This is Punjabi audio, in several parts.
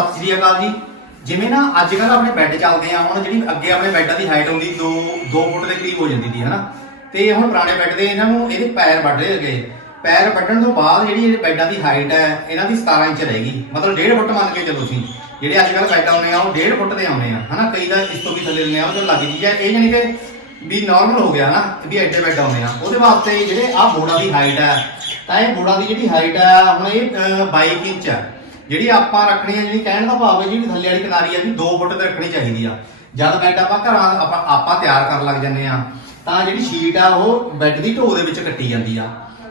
ਸਤਿ ਸ੍ਰੀ ਅਕਾਲ ਜੀ। ਜਿਵੇਂ ਨਾ ਅੱਜ ਕੱਲ ਆਪਣੇ ਬੈੱਡ ਚੱਲਦੇ ਆ ਹੁਣ ਜਿਹੜੀ ਅੱਗੇ ਆਪਣੇ ਬੈੱਡਾਂ ਦੀ ਹਾਈਟ ਹੁੰਦੀ 2 2 ਫੁੱਟ ਦੇ ਕਰੀਬ ਹੋ ਜਾਂਦੀ ਸੀ ਹਨਾ? ਤੇ ਹੁਣ ਪੁਰਾਣੇ ਬੈੱਡ ਦੇ ਇਹਨਾਂ ਨੂੰ ਇਹਦੇ ਪੈਰ ਵੱਢੇ ਗਏ ਪੈਰ ਵੱਢਣ ਤੋਂ ਬਾਅਦ ਜਿਹੜੀ ਇਹ ਬੈੱਡਾਂ ਦੀ ਹਾਈਟ ਹੈ ਇਹਨਾਂ ਦੀ 17 ਇੰਚ ਰਹੇਗੀ ਮਤਲਬ 1.5 ਫੁੱਟ ਮੰਨ ਕੇ ਚੱਲੋ ਤੁਸੀਂ। ਜਿਹੜੇ ਅੱਜ ਕੱਲ ਬੈੱਡ ਆਉਨੇ ਆ ਉਹ 1.5 ਫੁੱਟ ਦੇ ਆਉਨੇ ਆ ਹਨਾ? ਕਈ ਦਾ ਇਸ ਤੋਂ ਵੀ ਥੱਲੇ ਲੈਣੇ ਆ ਉਹ ਲੱਗ ਜੀ ਹੈ ਇਹ ਜਾਨੀ ਕਿ ਵੀ ਨਾਰਮਲ ਹੋ ਗਿਆ ਨਾ ਵੀ ਐਡੇ ਬੈੱਡ ਆਉਨੇ ਆ। ਉਹਦੇ ਵਾਸਤੇ ਜਿਹੜੇ ਆ ਬੋੜਾ ਦੀ ਹਾਈਟ ਹੈ ਤਾਂ ਇਹ ਬੋੜਾ ਦੀ ਜਿਹੜੀ ਹਾਈਟ ਹੈ ਹੁਣ ਇਹ ਅਹ, 22 ਇੰਚ ਹੈ। ਜਿਹੜੀ ਆਪਾਂ ਰੱਖਣੀ ਹੈ ਜਿਹੜੀ ਕਹਿਣ ਦਾ ਭਾਵ ਹੈ, ਜਿਹੜੀ ਥੱਲੇ ਵਾਲੀ ਕਿਨਾਰੀ ਆ, ਵੀ 2 ਫੁੱਟ ਤੇ ਰੱਖਣੀ ਚਾਹੀਦੀ ਆ। ਜਦ ਬੈੱਡ ਆਪਾਂ ਘਰਾਂ, ਆਪਾਂ ਆਪਾਂ ਤਿਆਰ ਕਰਨ ਲੱਗ ਜੰਨੇ ਆ, ਤਾਂ ਜਿਹੜੀ ਸ਼ੀਟ ਆ, ਉਹ ਬੈੱਡ ਦੀ ਢੋ ਦੇ ਵਿੱਚ ਕੱਟੀ ਜਾਂਦੀ ਆ।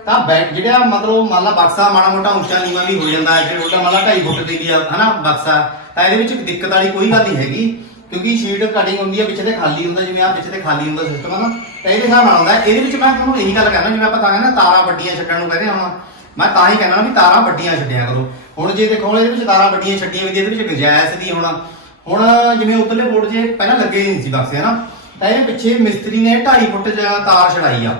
ਤਾਂ ਬੈੱਡ ਜਿਹੜਾ ਮਤਲਬ, ਮੰਨ ਲਾ ਬਕਸਾ ਮਾੜਾ ਮੋਟਾ ਉੱਚਾ ਨੀਵਾਂ ਵੀ ਹੋ ਜਾਂਦਾ ਹੈ ਜੇ ਉਹਦਾ ਮੰਨ ਲਾ 2.5 ਫੁੱਟ ਦੀ ਵੀ ਆ, ਹਨਾ, ਬਕਸਾ, ਤਾਂ ਇਹਦੇ ਵਿੱਚ ਦਿੱਕਤ ਵਾਲੀ ਕੋਈ ਗੱਲ ਨਹੀਂ ਹੈਗੀ, ਕਿਉਂਕਿ ਸ਼ੀਟ ਕਟਿੰਗ ਹੁੰਦੀ ਹੈ ਪਿੱਛੇ ਤੇ ਖਾਲੀ ਹੁੰਦਾ, ਜਿਵੇਂ ਆ ਪਿੱਛੇ ਤੇ ਖਾਲੀ ਹੁੰਦਾ ਸਿਸਟਮ ਹੈ ਨਾ ਤਾਂ ਇਹਦੇ ਹਿਸਾਬ ਨਾਲ ਆਉਂਦਾ, ਇਹਦੇ ਵਿੱਚ ਮੈਂ ਤੁਹਾਨੂੰ ਇਹੀ ਗੱਲ ਕਹਿਣਾ, ਜਿਵੇਂ ਆਪਾਂ ਤਾਂ ਕਹਿੰਦੇ ਤਾਰਾਂ ਵੱਡੀਆਂ ਛੱਡਣ ਨੂੰ ਕਹਿੰਦੇ ਹਾਂ ਮੈਂ ਤਾਂ ਹੀ ਕਹਿੰਦਾ ਵੀ ਤਾਰਾਂ ਵੱਡੀਆਂ ਛੱਡਿਆ ਕਰੋ। ਹੁਣ ਜੇ ਦੇਖੋ ਇਹਦੇ ਵਿੱਚ ਤਾਰਾਂ ਵੱਡੀਆਂ ਛੱਡੀਆਂ ਵੀ ਇਹਦੇ ਵਿੱਚ ਗੁੰਜਾਇਸ਼ ਦੀ ਹੁਣ। ਹੁਣ ਜਿਵੇਂ ਉੱਤਲੇ ਬੋਰਡ 'ਚ ਪਹਿਲਾਂ ਲੱਗੇ ਨਹੀਂ ਸੀ ਬਕਸੇ ਹਨਾ? ਤਾਂ ਇਹਦੇ ਪਿੱਛੇ ਮਿਸਤਰੀ ਨੇ 2.5 ਫੁੱਟ ਜ ਤਾਰ ਛੜਾਈ ਆ,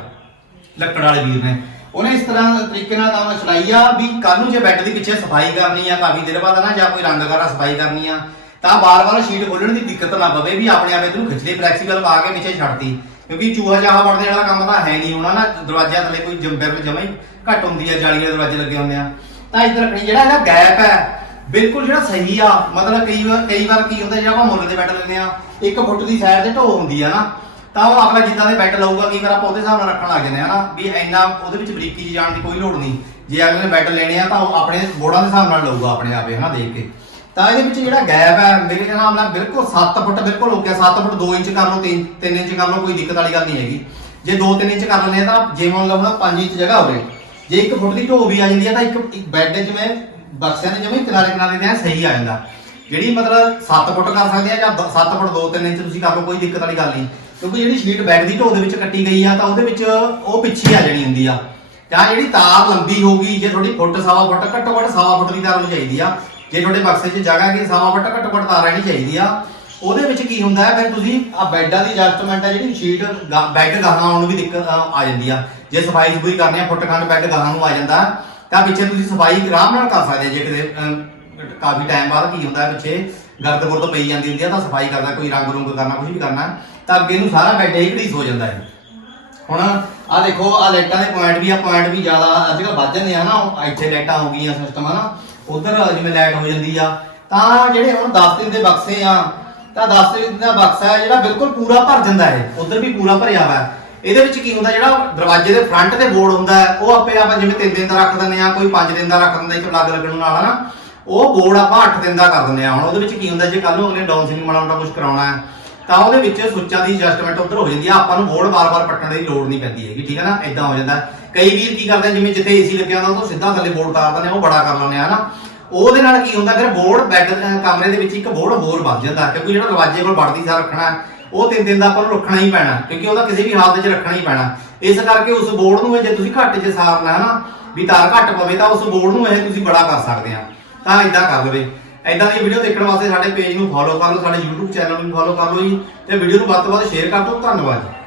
ਲੱਕੜ ਵਾਲੇ ਵੀਰ ਨੇ। ਉਹਨੇ ਇਸ ਤਰ੍ਹਾਂ ਤਰੀਕੇ ਨਾਲ ਤਾਂ ਛੜਾਈ ਆ ਵੀ ਕੱਲ ਨੂੰ ਜੇ ਬੈੱਡ ਦੀ ਪਿੱਛੇ ਸਫ਼ਾਈ ਕਰਨੀ ਆ ਕਾਫੀ ਦੇਰ ਬਾਅਦ ਨਾ, ਜਾਂ ਕੋਈ ਰੰਗ ਕਰਾ ਸਫ਼ਾਈ ਕਰਨੀ ਆ, ਤਾਂ ਵਾਰ ਵਾਰ ਸ਼ੀਟ ਖੋਲਣ ਦੀ ਦਿੱਕਤ ਨਾ ਪਵੇ ਵੀ ਆਪਣੇ ਆਪੇ ਤੈਨੂੰ ਖਿੱਚਦੇ ਫਲੈਕਸੀਬਲ ਪਾ ਕੇ ਨੀਚੇ ਛੱਡਤੀ। ਕਿਉਂਕਿ ਚੂਹਾ ਚਾਹਾ ਵੜਦੇ ਵਾਲਾ ਕੰਮ ਤਾਂ ਹੈ ਨਹੀਂ ਹੋਣਾ ਨਾ ਦਰਵਾਜ਼ਿਆਂ ਥੱਲੇ ਕੋਈ ਜੰਬਰ ਜਮਾ ਹੀ ਘੱਟ ਹੁੰਦੀ ਆ ਜਾਲੀ ਦੇ ਦਰਵਾਜ਼ੇ ਲੱਗੇ ਹੁੰਦੇ ਆ। ਤਾਂ ਇੱਧਰ ਰੱਖਣੀ, ਜਿਹੜਾ ਇਹਦਾ ਗੈਪ ਹੈ, ਬਿਲਕੁਲ ਜਿਹੜਾ ਸਹੀ ਆ, ਮਤਲਬ ਕਈ ਵਾਰ ਕਈ ਵਾਰ ਕੀ ਹੁੰਦਾ, ਜਿਹੜਾ ਆਪਾਂ ਮੁੱਲ ਦੇ ਬੈੱਡ ਲੈਂਦੇ ਆ 1 ਫੁੱਟ ਦੀ ਸਾਈਡ ਤੇ ਢੋ ਹੁੰਦੀ ਆ ਨਾ, ਤਾਂ ਉਹ ਅਗਲਾ ਜਿੱਦਾਂ ਦੇ ਬੈੱਡ ਲਊਗਾ, ਕਈ ਵਾਰ ਆਪਾਂ ਉਹਦੇ ਹਿਸਾਬ ਨਾਲ ਰੱਖਣ ਲੱਗ ਜਾਂਦੇ ਆ ਨਾ, ਵੀ ਇੰਨਾ ਉਹਦੇ ਵਿੱਚ ਬਰੀਕੀ ਜੀ ਜਾਣ ਦੀ ਕੋਈ ਲੋੜ ਨਹੀਂ। ਜੇ ਅਗਲੇ ਨੇ ਬੈੱਡ ਲੈਣੇ ਆ, ਤਾਂ ਉਹ ਆਪਣੇ ਬੋਰਡਾਂ ਦੇ ਹਿਸਾਬ ਨਾਲ ਲਊਗਾ, ਆਪਣੇ ਆਪੇ, ਹਨਾ, ਦੇਖ ਕੇ। ਤਾਂ ਇਹਦੇ ਵਿੱਚ ਜਿਹੜਾ ਗੈਪ ਹੈ, ਮੇਰੇ ਹਿਸਾਬ ਨਾਲ ਬਿਲਕੁਲ 7 ਫੁੱਟ, ਬਿਲਕੁਲ ਹੋ 7 ਫੁੱਟ 2 ਇੰਚ ਕਰ ਲਓ 3 3 ਇੰਚ ਕਰ ਲਓ, ਕੋਈ ਦਿੱਕਤ ਵਾਲੀ ਗੱਲ ਨਹੀਂ ਹੈਗੀ। ਜੇ 2-3 ਇੰਚ ਕਰ ਲੈਂਦੇ ਤਾਂ ਜੇ ਮੰਨ ਲਓ ਹੁਣ 5 ਇੰਚ ਜਗ੍ਹਾ ਹੋਵੇ, ਜੇ 1 ਫੁੱਟ ਦੀ ਢੋ ਵੀ ਆ ਜਾਂਦੀ ਆ ਤਾਂ ਇੱਕ ਬੈੱਡ ਜਿਵੇਂ ਬਕਸਿਆਂ ਦੇ ਜਿਵੇਂ ਕਿਨਾਰੇ ਕਿਨਾਰੇ ਦੇ ਸਹੀ ਆ ਜਾਂਦਾ। ਜਿਹੜੀ ਮਤਲਬ 7 ਫੁੱਟ ਕਰ ਸਕਦੇ ਆ ਜਾਂ 7 ਫੁੱਟ 2-3 ਇੰਚ ਤੁਸੀਂ ਕਰ ਲਓ, ਕੋਈ ਦਿੱਕਤ ਵਾਲੀ ਗੱਲ ਨਹੀਂ। ਕਿਉਂਕਿ ਜਿਹੜੀ ਸ਼ੀਟ ਬੈੱਡ ਦੀ ਢੋ ਦੇ ਵਿੱਚ ਕੱਟੀ ਗਈ ਆ, ਤਾਂ ਉਹਦੇ ਵਿੱਚ ਉਹ ਪਿੱਛੇ ਆ ਜਾਣੀ ਹੁੰਦੀ ਆ। ਜਾਂ ਜਿਹੜੀ ਤਾਰ ਲੰਬੀ ਹੋਊਗੀ ਜੇ ਤੁਹਾਡੀ ਫੁੱਟ ਸਵਾ ਫੁੱਟ, ਘੱਟੋ ਘੱਟ ਸਵਾ ਫੁੱਟ ਦੀ ਤਾਰ ਹੋਣੀ ਚਾਹੀਦੀ ਆ। ਜੇ ਤੁਹਾਡੇ ਬਕਸੇ 'ਚ ਜਗ੍ਹਾ ਕਿ ਸਵਾ ਫੁੱਟ ਘੱਟੋ ਘੱਟ ਤਾਰ ਰਹਿਣੀ ਚਾਹੀਦੀ ਆ। ਉਹਦੇ ਵਿੱਚ ਕੀ ਹੁੰਦਾ ਹੈ, ਫਿਰ ਤੁਸੀਂ ਆ ਬੈੱਡਾਂ ਦੀ ਐਡਜਸਟਮੈਂਟ ਹੈ ਜਿਹੜੀ ਸ਼ੀਟ ਬੈੱਡ ਗਾਹਾਂ ਆਉਣ ਨੂੰ ਵੀ ਦਿੱਕਤ ਆ ਜਾਂਦੀ ਆ। ਜੇ ਸਫ਼ਾਈ ਸੁਫਾਈ ਕਰਨੀ ਆ ਫੁੱਟ ਖੰਡ ਬੈੱਡ ਗਾਹਾਂ ਨੂੰ ਆ ਜਾਂਦਾ ਤਾਂ ਪਿੱਛੇ ਤੁਸੀਂ ਸਫ਼ਾਈ ਆਰਾਮ ਨਾਲ ਕਰ ਸਕਦੇ ਜੇ ਕਿਤੇ ਕਾਫੀ ਟਾਈਮ ਬਾਅਦ ਕੀ ਹੁੰਦਾ ਪਿੱਛੇ ਗਰਦ ਗੁਰਦ ਪਈ ਜਾਂਦੀ ਹੁੰਦੀ ਆ, ਤਾਂ ਸਫ਼ਾਈ ਕਰਦਾ ਕੋਈ ਰੰਗ ਰੁੰਗ ਕਰਨਾ ਕੁਝ ਵੀ ਕਰਨਾ, ਤਾਂ ਅੱਗੇ ਨੂੰ ਸਾਰਾ ਬੈੱਡ ਹੀ ਘੜੀਸ ਹੋ ਜਾਂਦਾ ਹੈ। ਹੁਣ ਆ ਦੇਖੋ ਆ ਲਾਈਟਾਂ ਦੇ ਪੁਆਇੰਟ ਵੀ ਆ ਪੁਆਇੰਟ ਵੀ ਜ਼ਿਆਦਾ ਅੱਜ ਕੱਲ ਵੱਧ ਜਾਂਦੇ ਆ ਨਾ ਇੱਥੇ ਲਾਈਟਾਂ ਹੋ ਗਈਆਂ ਸਿਸਟਮ ਹਨਾ। ਉਧਰ ਜਿਵੇਂ ਲਾਈਟ ਹੋ ਜਾਂਦੀ ਆ। ਤਾਂ ਜਿਹੜੇ ਹੁਣ 10 ਦਿਨ ਦੇ ਬਕਸੇ ਆ ਤਾਂ 10 ਦਿਨ ਦਾ ਬਕਸਾ ਹੈ ਜਿਹੜਾ ਬਿਲਕੁਲ ਪੂਰਾ ਭਰ ਜਾਂਦਾ ਹੈ। ਉਧਰ ਵੀ ਪੂਰਾ ਭਰਿਆ ਵਾ ਹੈ। ਇਹਦੇ ਵਿੱਚ ਕੀ ਹੁੰਦਾ ਜਿਹੜਾ ਦਰਵਾਜ਼ੇ ਦੇ ਫਰੰਟ ਤੇ ਬੋਰਡ ਹੁੰਦਾ ਹੈ, ਉਹ ਆਪੇ ਆਪਾਂ ਜਿਵੇਂ 3 ਦਿਨ ਦਾ ਰੱਖ ਦਿੰਦੇ ਆ ਕੋਈ 5 ਦਿਨ ਦਾ ਰੱਖ ਦਿੰਦਾ ਇੱਕ ਪਲੱਗ ਲੱਗਣ ਨਾਲ ਹਨਾ? ਉਹ ਬੋਰਡ ਆਪਾਂ 8 ਦਿਨ ਦਾ ਕਰ ਦਿੰਦੇ ਆ ਹੁਣ ਉਹਦੇ ਵਿੱਚ ਕੀ ਹੁੰਦਾ ਜੇ ਕੱਲ ਨੂੰ ਅਗਲੇ ਡਾਊਨ ਸਿੰਗ ਮਾੜਾ ਮੋਟਾ ਕੁਝ ਕਰਾਉਣਾ ਹੈ ਤਾਂ ਉਹਦੇ ਵਿੱਚ ਸੁੱਚਾਂ ਦੀ ਐਡਜਸਟਮੈਂਟ ਉੱਧਰ ਹੋ ਜਾਂਦੀ ਆ। ਆਪਾਂ ਨੂੰ ਬੋਰਡ ਵਾਰ-ਵਾਰ ਪੱਟਣ ਦੀ ਲੋੜ ਨਹੀਂ ਪੈਂਦੀ ਹੈਗੀ, ਠੀਕ ਹੈ ਨਾ? ਇਦਾਂ ਹੋ ਜਾਂਦਾ। ਕਈ ਵੀਰ ਕੀ ਕਰਦੇ ਜਿਵੇਂ ਜਿੱਥੇ ਏਸੀ ਲੱਗਿਆ ਹੁੰਦਾ ਉਹ ਸਿੱਧਾ ਥੱਲੇ ਬੋਰਡ ਤਾਰ ਦਿੰਦੇ ਉਹ ਬੜਾ ਕਰ ਲੈਂਦੇ ਆ ਨਾ ਉਹਦੇ ਨਾਲ ਕੀ ਹੁੰਦਾ, ਫਿਰ ਬੋਰਡ ਬੈੱਡ ਕਮਰੇ ਦੇ ਵਿੱਚ ਇੱਕ ਬੋਰਡ ਹੋਰ ਵੱਧ ਜਾਂਦਾ, ਕਿਉਂਕਿ ਜਿਹੜਾ ਦਰਵਾਜ਼ੇ ਕੋਲ ਵੜਦੀ ਸਾਰ ਰੱਖਣਾ, ਉਹ ਤਿੰਨ ਦਿਨ ਦਾ ਆਪਾਂ ਨੂੰ ਰੱਖਣਾ ਹੀ ਪੈਣਾ, ਕਿਉਂਕਿ ਉਹਦਾ ਕਿਸੇ ਵੀ ਹਾਲਤ 'ਚ ਰੱਖਣਾ ਹੀ ਪੈਣਾ। ਇਸ ਕਰਕੇ ਉਸ ਬੋਰਡ ਨੂੰ ਜੇ ਤੁਸੀਂ ਘੱਟ 'ਚ ਸਾਰਨਾ ਹੈ ਨਾ ਵੀ ਤਾਰ ਘੱਟ ਪਵੇ, ਤਾਂ ਉਸ ਬੋਰਡ ਨੂੰ ਇਹ ਤੁਸੀਂ ਬੜਾ ਕਰ ਸਕਦੇ ਆ। ਤਾਂ ਇਦਾਂ ਕਰ ਲਵੇ। ਇਦਾਂ ਦੀ ਵੀਡੀਓ ਦੇਖਣ ਵਾਸਤੇ ਸਾਡੇ ਪੇਜ ਨੂੰ ਫੋਲੋ ਕਰ ਲਓ, ਸਾਡੇ YouTube ਚੈਨਲ ਨੂੰ ਫੋਲੋ ਕਰ ਲਓ ਜੀ, ਤੇ ਵੀਡੀਓ ਨੂੰ ਵੱਧ ਤੋਂ ਵੱਧ ਸ਼ੇਅਰ ਕਰ ਦਿਓ, ਧੰਨਵਾਦ ਜੀ।